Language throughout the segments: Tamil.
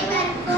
Bye,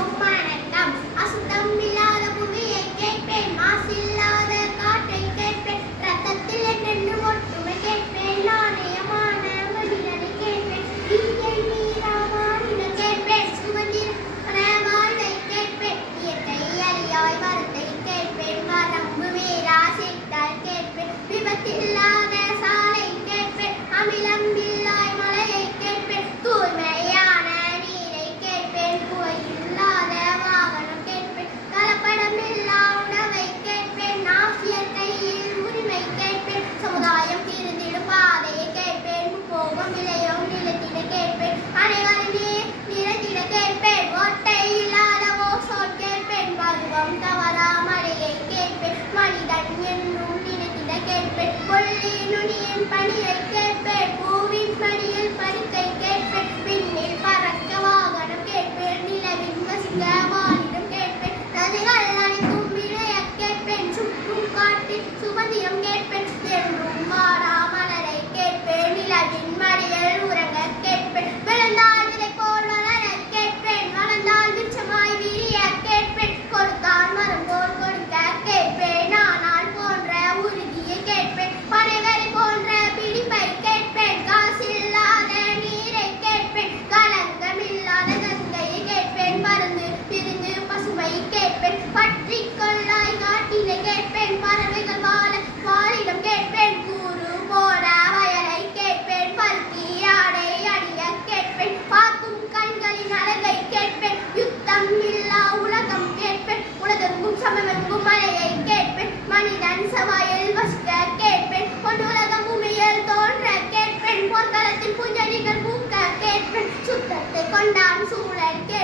கேட்பின் சுமதியும் கேட்பேன் என்றும் மாறா மலரை கேட்பேன். நிலவின் மடியல் உறங்க கேட்பேன். விழுந்தால் போல் வளர கேட்பேன். வளர்ந்தால் விச்சமாய் விரிய கேட்பேன். கொடுத்தால் மரம் போல் கொடுக்க கேட்பேன். ஆனால் போன்ற உறுதியை கேட்பேன். பனைவரி போன்ற பிடிப்பை கேட்பேன். காசில்லாத நீரை கேட்பேன். களங்கம் இல்லாத கங்கையை கேட்பேன். மருந்து பிரிந்து பசுமை கேட்பேன். con đang xu lên kia.